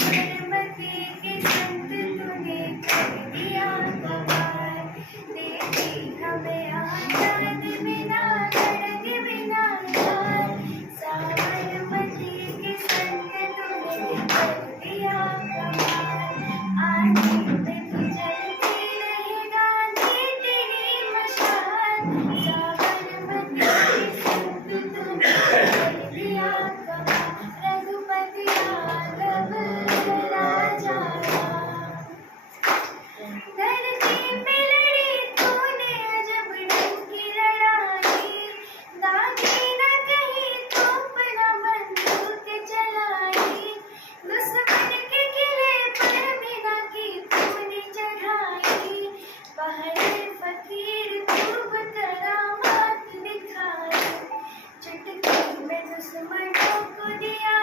साबरमती के संत तूने कर दिया कमाल। देती हमें आजाद बिना धड़क बिना यार। साबरमती के संत तूने कर दिया कमाल। आंधी में भी जलती रहे गांधी तेरी मशाल। साबरमती के संत तूने कर दिया कमाल। रघुपति यादव राजा धरती पे लड़ी तूने अजब ढंग की लड़ाई। दागी न कहीं तोप न बंदूक चलाई। दुश्मन के किले पर बिना की तूने चढ़ाई। पहले फकीर खूब करामात दिखाई। चुटकी में दुश्मनों को दिया